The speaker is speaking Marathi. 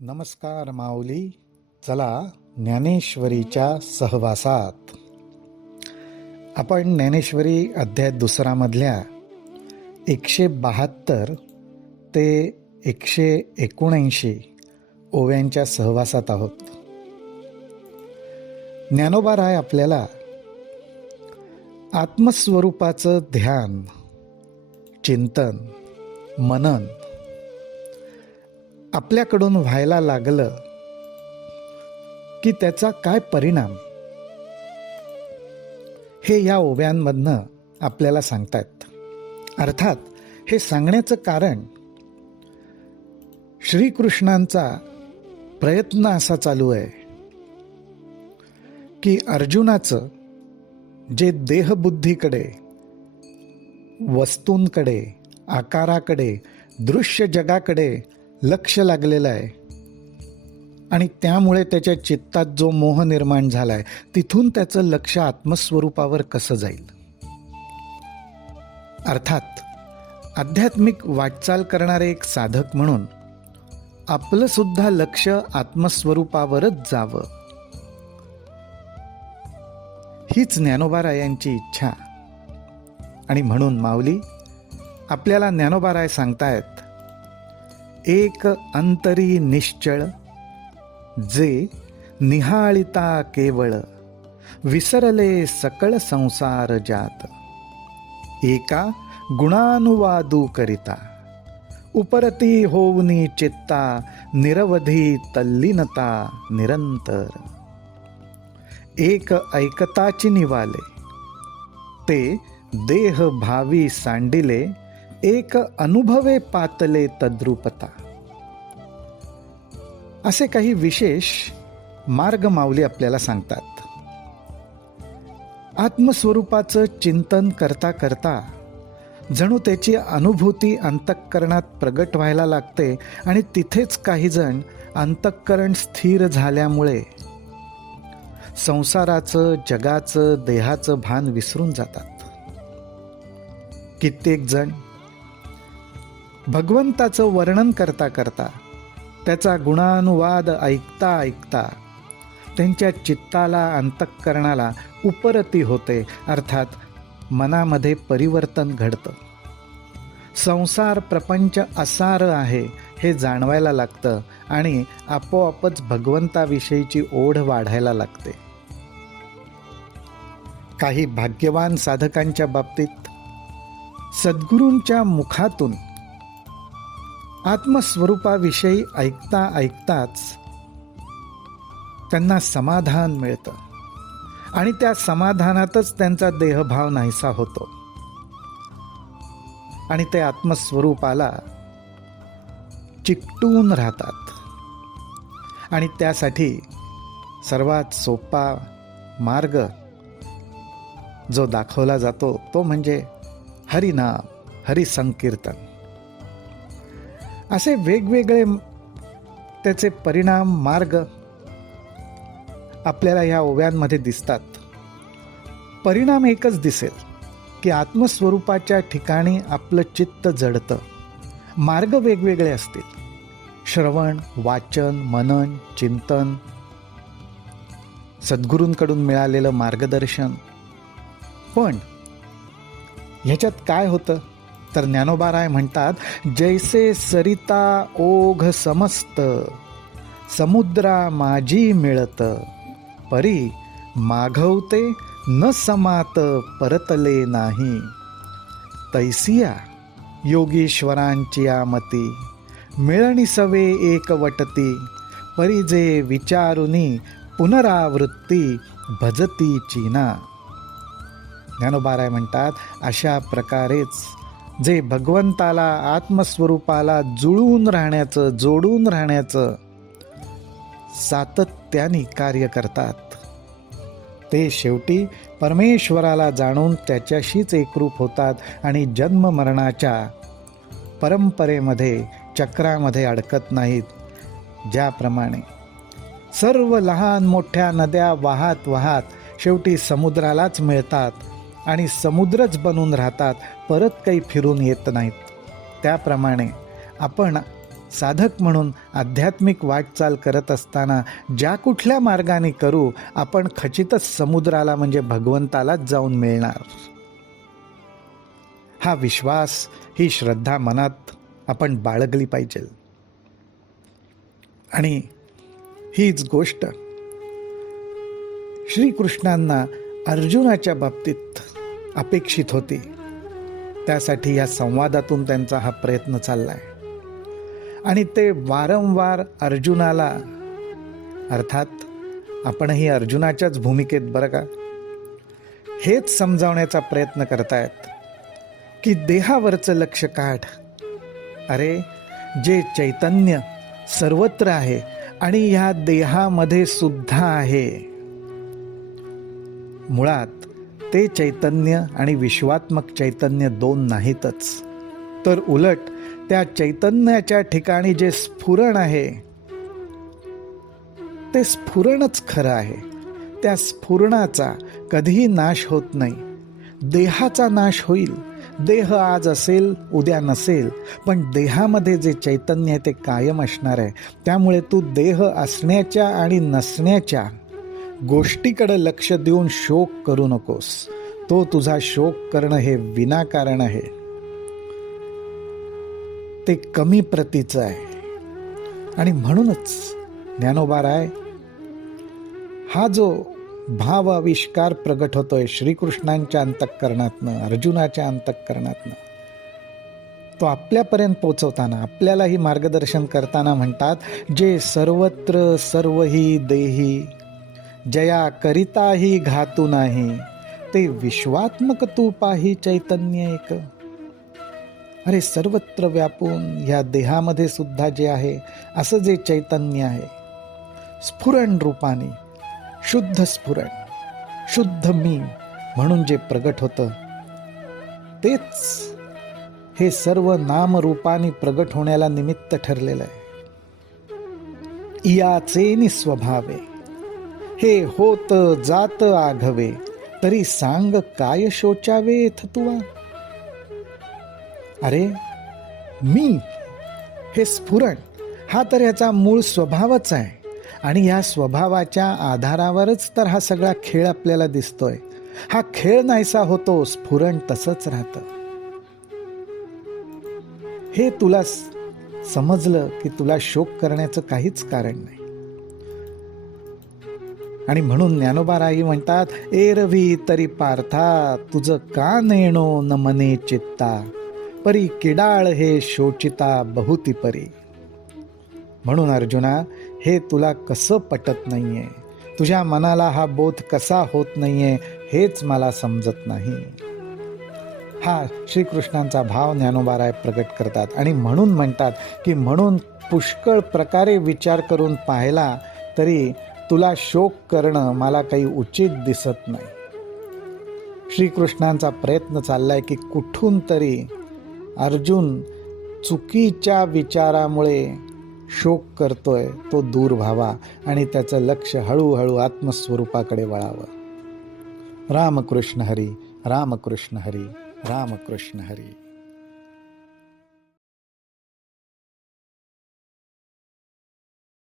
नमस्कार माऊली. चला ज्ञानेश्वरीच्या सहवासात. आपण ज्ञानेश्वरी अध्याय 2 मधल्या 172 ते 179 ओव्यांच्या सहवासात आहोत. ज्ञानोबा राय आपल्याला आत्मस्वरूपाचं ध्यान, चिंतन, मनन आपल्याकडून व्हायला लागलं की त्याचा काय परिणाम हे या ओव्यांमधनं आपल्याला सांगतायत. अर्थात हे सांगण्याचं कारण श्रीकृष्णांचा प्रयत्न असा चालू आहे की अर्जुनाचं जे देहबुद्धीकडे, वस्तूंकडे, आकाराकडे, दृश्य जगाकडे लक्ष लागलेलं आहे आणि त्यामुळे त्याच्या चित्तात जो मोह निर्माण झालाय तिथून त्याचं लक्ष आत्मस्वरूपावर कसं जाईल. अर्थात आध्यात्मिक वाटचाल करणारे एक साधक म्हणून आपलं सुद्धा लक्ष आत्मस्वरूपावरच जावं, हीच ज्ञानोबा रायांची इच्छा. आणि म्हणून माऊली आपल्याला ज्ञानोबा राय सांगतायत, एक अंतरी निश्चळ जे निहाळिता केवळ, विसरले सकळ संसार जात. एका गुणानुवादू करिता, उपरती होऊनी चित्ता, निरवधी तल्लीनता निरंतर. एक ऐकताची निवाले, ते देह भावी सांडिले, एक अनुभवे पातले तद्रूपता. असे काही विशेष मार्ग माऊली आपल्याला सांगतात. आत्मस्वरूपाचं चिंतन करता करता जणू त्याची अनुभूती अंतःकरणात प्रगट व्हायला लागते आणि तिथेच काही जण अंतःकरण स्थिर झाल्यामुळे संसाराचं, जगाचं, देहाचं भान विसरून जातात. कित्येक जण भगवंताचं वर्णन करता करता, त्याचा गुणानुवाद ऐकता ऐकता त्यांच्या चित्ताला, अंतःकरणाला उपरती होते. अर्थात मनामध्ये परिवर्तन घडतं. संसार प्रपंच असार आहे हे जाणवायला लागतं आणि आपोआपच भगवंताविषयीची ओढ वाढायला लागते. काही भाग्यवान साधकांच्या बाबतीत सद्गुरूंच्या मुखातून आत्मस्वरूपाविषयी ऐकता ऐकताच त्यांना समाधान मिळतं आणि त्या समाधानातच त्यांचा देहभाव नाहीसा होतो आणि ते आत्मस्वरूपाला चिकटून राहतात. आणि त्यासाठी सर्वात सोपा मार्ग जो दाखवला जातो तो म्हणजे हरिनाम, हरिसंकीर्तन. असे वेगवेगळे त्याचे परिणाम, मार्ग आपल्याला ह्या ओव्यांमध्ये दिसतात. परिणाम एकच दिसेल की आत्मस्वरूपाच्या ठिकाणी आपलं चित्त जडतं. मार्ग वेगवेगळे असतील, श्रवण, वाचन, मनन, चिंतन, सद्गुरूंकडून मिळालेलं मार्गदर्शन. पण ह्याच्यात काय होतं तर ज्ञानोबा राय म्हणतात, जैसे सरिता ओघ समस्त, समुद्रा माझी मिळत, परी माघवते न समात परतले नाही. तैसिया योगीश्वरांची आमती, मिळणी सवे एकवटती, परी जे विचारुनी पुनरावृत्ती भजती चीना. ज्ञानोबा राय म्हणतात, अशा प्रकारेच जे भगवंताला, आत्मस्वरूपाला जुळून राहण्याचं, जोडून राहण्याचं सातत्याने कार्य करतात, ते शेवटी परमेश्वराला जाणून त्याच्याशीच एकरूप होतात आणि जन्ममरणाच्या परंपरेमध्ये, चक्रामध्ये अडकत नाहीत. ज्याप्रमाणे सर्व लहान मोठ्या नद्या वाहत वाहत शेवटी समुद्रालाच मिळतात आणि समुद्रच बनून राहतात, परत काही फिरून येत नाहीत. त्याप्रमाणे आपण साधक म्हणून आध्यात्मिक वाटचाल करत असताना ज्या कुठल्या मार्गाने करू, आपण खचितच समुद्राला म्हणजे भगवंतालाच जाऊन मिळणार. हा विश्वास, ही श्रद्धा मनात आपण बाळगली पाहिजे. आणि हीच गोष्ट श्रीकृष्णांना अर्जुनाच्या बाबतीत अपेक्षित होती. त्यासाठी या संवादातून त्यांचा हा प्रयत्न चाललाय. आणि ते वारंवार अर्जुनाला, अर्थात आपणही अर्जुनाच्याच भूमिकेत बरं का, हेच समजावण्याचा प्रयत्न करतायत की देहावरचं लक्ष काढ. अरे, जे चैतन्य सर्वत्र आहे आणि ह्या देहामध्ये सुद्धा आहे, मुळात ते चैतन्य आणि विश्वात्मक चैतन्य दोन नाहीतच, तर उलट त्या चैतन्याच्या ठिकाणी जे स्फुरण आहे ते स्फुरणच खरं आहे. त्या स्फुरणाचा कधीही नाश होत नाही. देहाचा नाश होईल, देह आज असेल उद्या नसेल, पण देहामध्ये जे चैतन्य आहे ते कायम असणार आहे. त्यामुळे तू देह असण्याच्या आणि नसण्याच्या गोष्टीकडे लक्ष देऊन शोक करू नकोस. तो तुझा शोक करणं हे विनाकारण आहे, ते कमी प्रतीचं आहे. आणि म्हणूनच ज्ञानोबाराय हा जो भाव आविष्कार प्रगट होतोय श्रीकृष्णांच्या अंतःकरणातनं, अर्जुनाच्या अंतःकरणातनं, तो आपल्यापर्यंत पोचवताना, आपल्यालाही मार्गदर्शन करताना म्हणतात, जे सर्वत्र सर्वही देही जया करिताही घातू नाही, ते विश्वात्मक तू पाही चैतन्य एक. अरे, सर्वत्र व्यापून ह्या देहामध्ये सुद्धा जे आहे असं जे चैतन्य आहे, स्फुरण रूपाने, शुद्ध स्फुरण, शुद्ध मी म्हणून जे प्रगट होतं, तेच हे सर्व नामरूपाने प्रगट होण्याला निमित्त ठरलेलं आहे. इयाचे स्वभावे हे होत जात आघवे, तरी सांग काय शोचावे थतुआ. अरे, मी हे स्फुरण, हा तर याचा मूळ स्वभावच आहे. आणि या स्वभावाच्या आधारावरच तर हा सगळा खेळ आपल्याला दिसतोय. हा खेळ नाहीसा होतो, स्फुरण तसंच राहतं. हे तुला समजलं की तुला शोक करण्याचं काहीच कारण नाही. आणि म्हणून ज्ञानोबाराई म्हणतात, एरवी तरी पार्था तुझं का नेणो न मने चित्ता, परी किडाळ हे शोचिता बहुती परी. म्हणून अर्जुना, हे तुला कसं पटत नाहीये, तुझ्या मनाला हा बोध कसा होत नाहीये, हेच मला समजत नाही. हा श्रीकृष्णांचा भाव ज्ञानोबाराय प्रगट करतात. आणि म्हणून म्हणतात की म्हणून पुष्कळ प्रकारे विचार करून पाहिला तरी तुला शोक करणं मला काही उचित दिसत नाही. श्रीकृष्णांचा प्रयत्न चाललाय की कुठून तरी अर्जुन चुकीच्या विचारामुळे शोक करतोय, तो दूर व्हावा आणि त्याचं लक्ष हळूहळू आत्मस्वरूपाकडे वळावं. रामकृष्ण हरी, रामकृष्ण हरी, रामकृष्ण हरी.